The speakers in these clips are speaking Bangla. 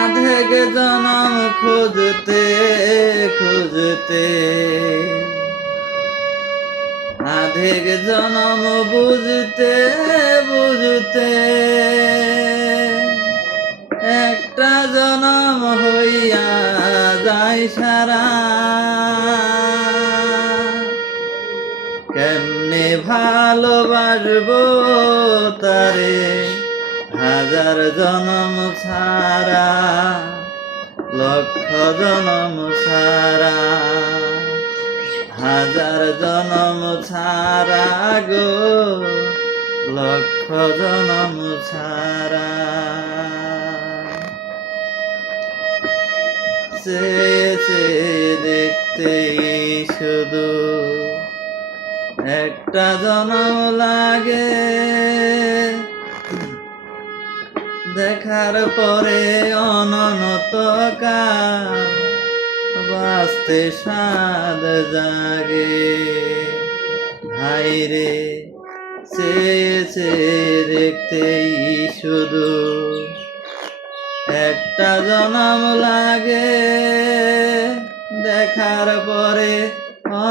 আধেক জনম খুঁজতে খুঁজতে, আধেক জনম বুঝতে বুঝতে, একটা জনম হইয়া যায় সারা। কেমনে ভালোবাসবো তারে হাজার জনম ছাড়া, লক্ষ জনম ছাড়া, হাজার জনম ছাড়া গো, লক্ষ জনম ছাড়া। চেয়েছে দেখতেই শুধু একটা জনম লাগে, দেখার পরে অনন্ত কাল বাঁচতে স্বাদ জাগে। হায়রে চেয়েছে দেখতেই শুধু একটা জনম লাগে, দেখার পরে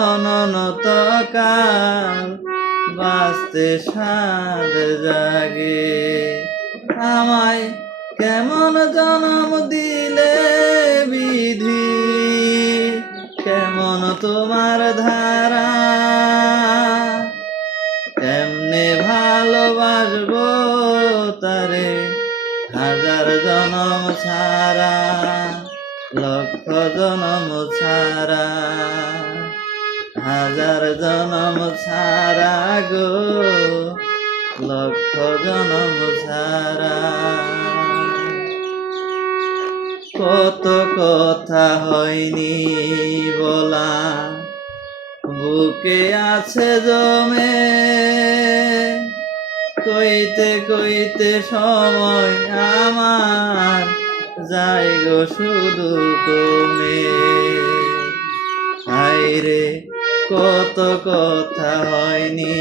অনন্ত কাল বাঁচতে স্বাদ জাগে। আমায় কেমন জনম দিলে বিধি, কেমন তোমার ধারা, কেমনে ভালোবাসবো তারে হাজার জনম ছাড়া, লক্ষ জনম ছাড়া, হাজার জনম ছাড়া গো, লক্ষ জনম ছাড়া। কত কথা হয়নি বলা, বুকে আছে জমে, কইতে কইতে সময় আমার যায় গো শুধু কমে। হায়রে কত কথা হয়নি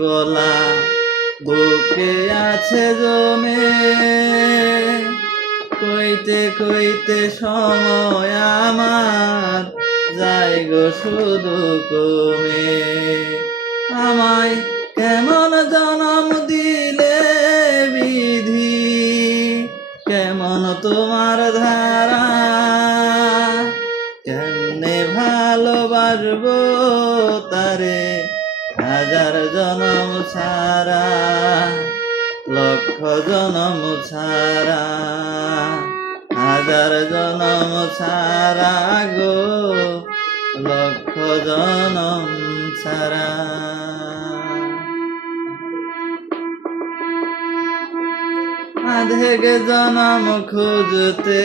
বলা, বুকে আছে জমে, কইতে কইতে সময় আমার যায় গো শুধু কমে। আমায় কেমন জনম দিলে বিধি, কেমন তোমার ধারা, কেমনে ভালোবাসবো তারে হাজার জনম ছাড়া, লক্ষ জনম ছাড়া, হাজার জনম ছাড়া গো, লক্ষ জনম ছাড়া। আধেক জনম খুঁজতে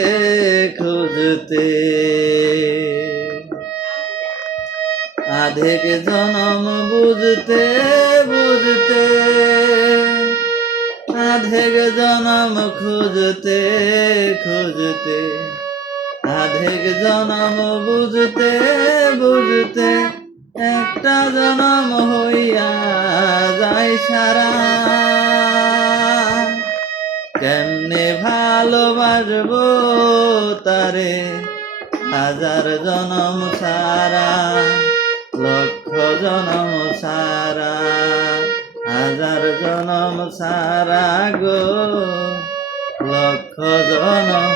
খুঁজতে, আধেক জনম বুঝতে বুঝতে, আধেক জনম খুঁজতে খুঁজতে, আধেক জনম বুঝতে বুঝতে, একটা জনম হইয়া যায় সারা। কেমনে ভালোবাসবো তারে হাজার জনম ছাড়া, লক্ষ জনম ছাড়া, হাজার জনম ছাড়া গো, লক্ষ জনম